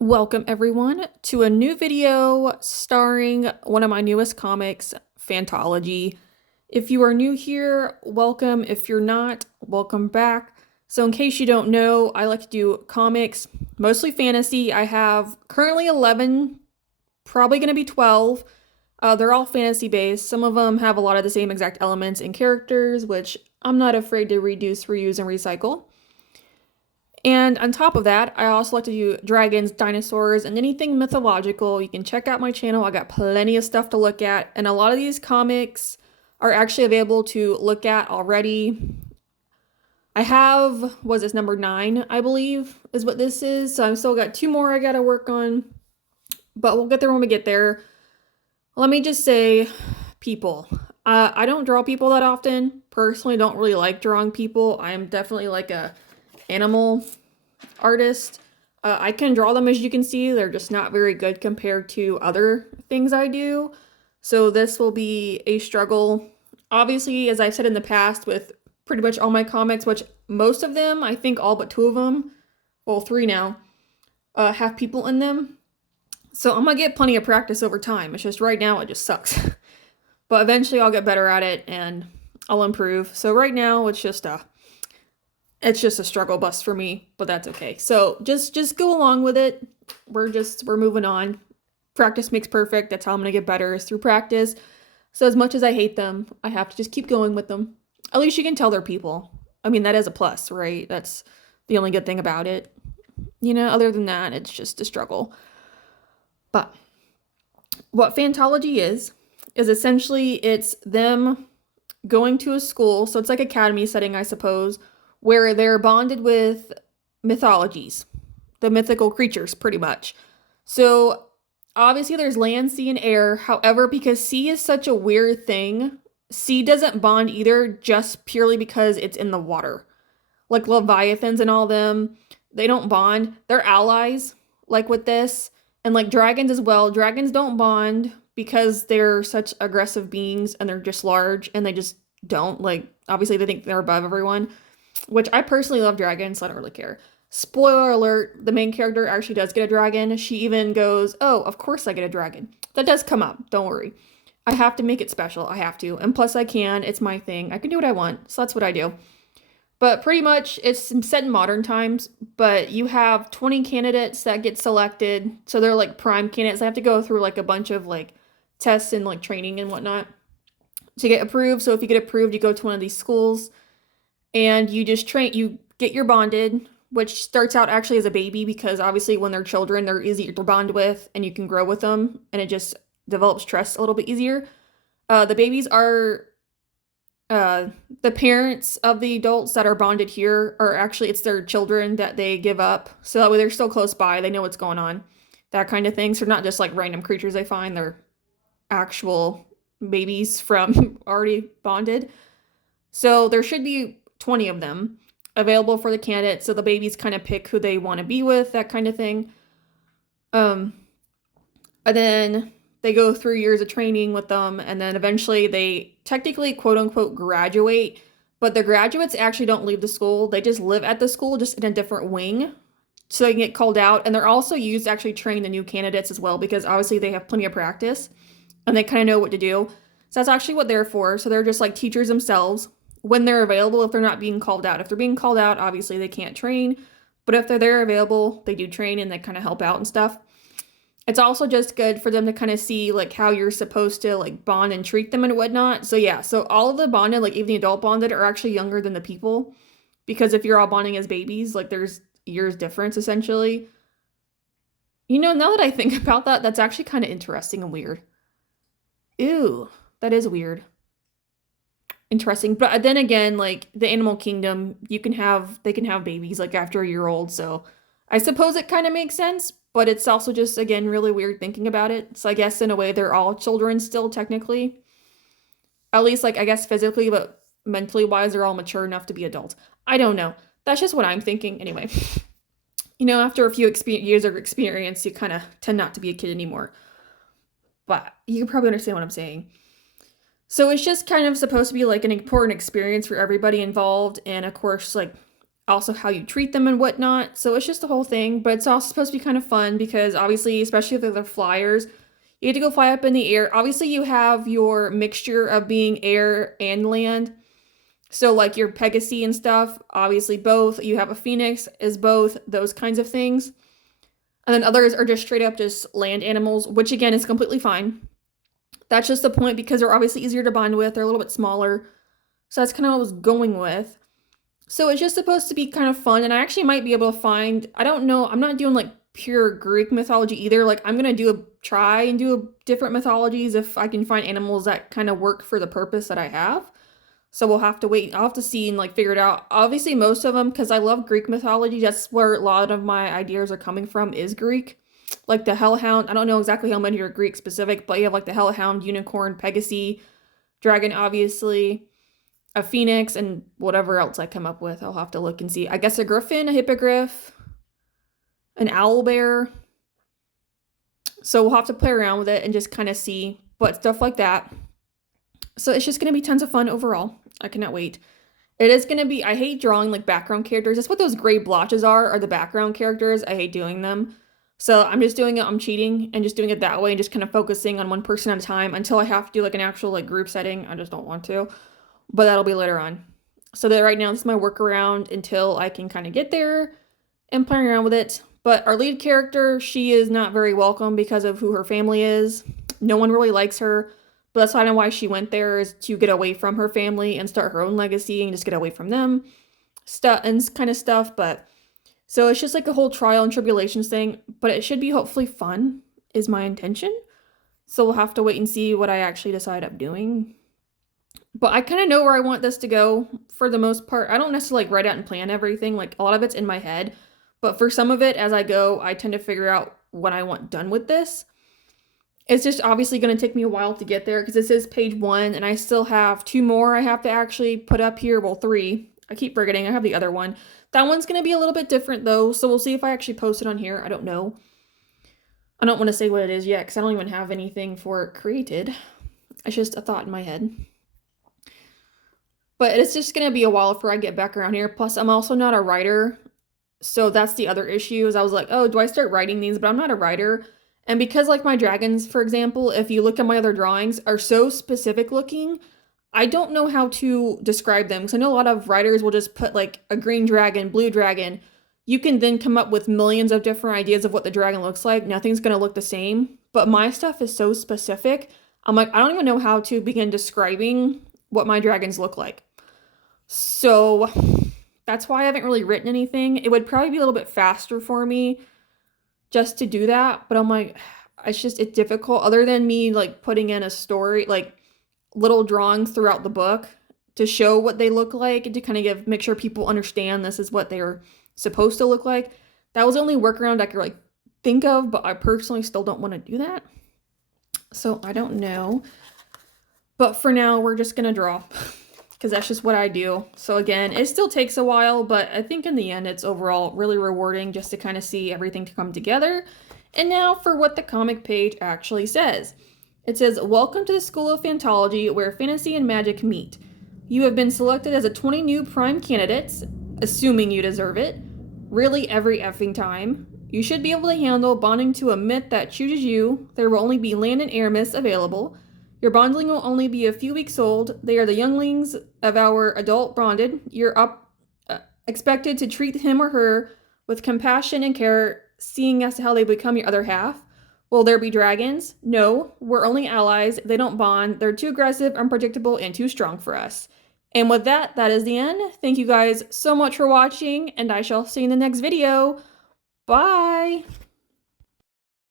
Welcome everyone to a new video starring one of my newest comics, Fantology. If you are new here, welcome. If you're not, welcome back. So in case you don't know, I like to do comics, mostly fantasy. I have currently 11, probably going to be 12. They're all fantasy based. Some of them have a lot of the same exact elements and characters, which I'm not afraid to reduce, reuse, and recycle. And on top of that, I also like to do dragons, dinosaurs, and anything mythological. You can check out my channel. I got plenty of stuff to look at. And a lot of these comics are actually available to look at already. I have, was this number 9, I believe, is what this is. So I've still got 2 more I gotta work on. But we'll get there when we get there. Let me just say, people. I don't draw people that often. Personally, don't really like drawing people. I am definitely like a animal artist. I can draw them, as you can see. They're just not very good compared to other things I do. So this will be a struggle. Obviously, as I've said in the past with pretty much all my comics, which most of them, I think all but 2 of them, well, 3 now, have people in them. So I'm gonna get plenty of practice over time. It's just right now it just sucks. But eventually I'll get better at it and I'll improve. So right now it's just a struggle bus for me, but that's okay. So just go along with it. We're moving on. Practice makes perfect. That's how I'm gonna get better, is through practice. So as much as I hate them, I have to just keep going with them. At least you can tell they're people. I mean, that is a plus, right? That's the only good thing about it. You know, other than that, it's just a struggle. But what Fantology is essentially it's them going to a school, so it's like academy setting, I suppose, where they're bonded with mythologies, the mythical creatures, pretty much. So obviously there's land, sea, and air. However, because sea is such a weird thing, sea doesn't bond either, just purely because it's in the water. Like leviathans and all them, they don't bond. They're allies, like with this. And like dragons as well. Dragons don't bond because they're such aggressive beings and they're just large and they just don't. Like, obviously they think they're above everyone, which I personally love dragons, so I don't really care. Spoiler alert, the main character actually does get a dragon. She even goes, oh, of course I get a dragon. That does come up, don't worry. I have to make it special, I have to. And plus I can, it's my thing. I can do what I want, so that's what I do. But pretty much it's set in modern times, but you have 20 candidates that get selected. So they're like prime candidates. They have to go through like a bunch of like tests and like training and whatnot to get approved. So if you get approved, you go to one of these schools and you just train, you get your bonded, which starts out actually as a baby because obviously when they're children, they're easier to bond with and you can grow with them and it just develops trust a little bit easier. The babies are the parents of the adults that are bonded here are actually, it's their children that they give up. So that way they're still close by. They know what's going on. That kind of thing. So they're not just like random creatures they find. They're actual babies from already bonded. So there should be 20 of them available for the candidates. So the babies kind of pick who they want to be with, that kind of thing. And then they go through years of training with them, and then eventually they technically quote unquote graduate, but the graduates actually don't leave the school. They just live at the school, just in a different wing, so they can get called out. And they're also used to actually train the new candidates as well, because obviously they have plenty of practice and they kind of know what to do. So that's actually what they're for. So they're just like teachers themselves when they're available, if they're not being called out. If they're being called out, obviously they can't train, but if they're there available, they do train and they kind of help out and stuff. It's also just good for them to kind of see like how you're supposed to like bond and treat them and whatnot. So yeah, so all of the bonded, like even the adult bonded, are actually younger than the people, because if you're all bonding as babies, like there's years difference essentially. You know, now that I think about that, that's actually kind of interesting and weird. Ew, that is weird. Interesting. But then again, like the animal kingdom, they can have babies like after a year old, so I suppose it kind of makes sense, but it's also just, again, really weird thinking about it. So I guess in a way they're all children still, technically. At least, like, I guess physically, but mentally wise, they're all mature enough to be adults. I don't know. That's just what I'm thinking. Anyway, you know, after a few years of experience, you kind of tend not to be a kid anymore. But you can probably understand what I'm saying. So it's just kind of supposed to be like an important experience for everybody involved. And of course, like, also how you treat them and whatnot. So it's just a whole thing, but it's also supposed to be kind of fun because obviously, especially if they're flyers, you get to go fly up in the air. Obviously, you have your mixture of being air and land. So like your Pegasus and stuff, obviously both. You have a Phoenix is both those kinds of things. And then others are just straight up just land animals, which again is completely fine. That's just the point because they're obviously easier to bond with. They're a little bit smaller. So that's kind of what I was going with. So it's just supposed to be kind of fun. And I actually might be able to find, I don't know, I'm not doing like pure Greek mythology either. Like I'm going to try and do different mythologies if I can find animals that kind of work for the purpose that I have. So we'll have to wait. I'll have to see and like figure it out. Obviously, most of them, because I love Greek mythology, that's where a lot of my ideas are coming from, is Greek. Like the Hellhound. I don't know exactly how many are Greek specific, but you have like the Hellhound, Unicorn, Pegasus, Dragon, obviously, a Phoenix, and whatever else I come up with. I'll have to look and see. I guess a Griffin, a Hippogriff, an Owlbear. So we'll have to play around with it and just kind of see, but stuff like that. So it's just going to be tons of fun overall. I cannot wait. It is going to be, I hate drawing like background characters. That's what those gray blotches are the background characters. I hate doing them. So I'm just doing it, I'm cheating and just doing it that way and just kind of focusing on one person at a time until I have to do like an actual like group setting. I just don't want to, but that'll be later on. So that right now, this is my workaround until I can kind of get there and play around with it. But our lead character, she is not very welcome because of who her family is. No one really likes her. But that's kind of why she went there, is to get away from her family and start her own legacy and just get away from them, stuff and kind of stuff. But so it's just like a whole trial and tribulations thing. But it should be hopefully fun, is my intention. So we'll have to wait and see what I actually decide up doing. But I kind of know where I want this to go for the most part. I don't necessarily like write out and plan everything. Like a lot of it's in my head. But for some of it, as I go, I tend to figure out what I want done with this. It's just obviously going to take me a while to get there because this is page 1 and I still have 2 more I have to actually put up here. Well, 3. I keep forgetting I have the other one. That one's going to be a little bit different though, so we'll see if I actually post it on here. I don't know. I don't want to say what it is yet because I don't even have anything for it created. It's just a thought in my head. But it's just going to be a while before I get back around here. Plus, I'm also not a writer. So that's the other issue, is I was like, oh, do I start writing these? But I'm not a writer. And because like my dragons, for example, if you look at my other drawings, are so specific looking, I don't know how to describe them. Because I know a lot of writers will just put like a green dragon, blue dragon. You can then come up with millions of different ideas of what the dragon looks like. Nothing's going to look the same. But my stuff is so specific. I'm like, I don't even know how to begin describing what my dragons look like. So that's why I haven't really written anything. It would probably be a little bit faster for me just to do that, but I'm like, it's difficult, other than me like putting in a story, like little drawings throughout the book to show what they look like and to kind of make sure people understand this is what they're supposed to look like. That was the only workaround I could like think of, but I personally still don't want to do that. So I don't know. But for now, we're just gonna draw because that's just what I do. So again, it still takes a while, but I think in the end, it's overall really rewarding just to kind of see everything to come together. And now for what the comic page actually says. It says, "Welcome to the School of Fantology, where fantasy and magic meet. You have been selected as a 20 new prime candidates, assuming you deserve it, really every effing time. You should be able to handle bonding to a myth that chooses you. There will only be land and air myths available. Your bondling will only be a few weeks old. They are the younglings of our adult bonded. You're expected to treat him or her with compassion and care, seeing as to how they become your other half. Will there be dragons? No, we're only allies. They don't bond. They're too aggressive, unpredictable, and too strong for us." And with that, that is the end. Thank you guys so much for watching, and I shall see you in the next video. Bye!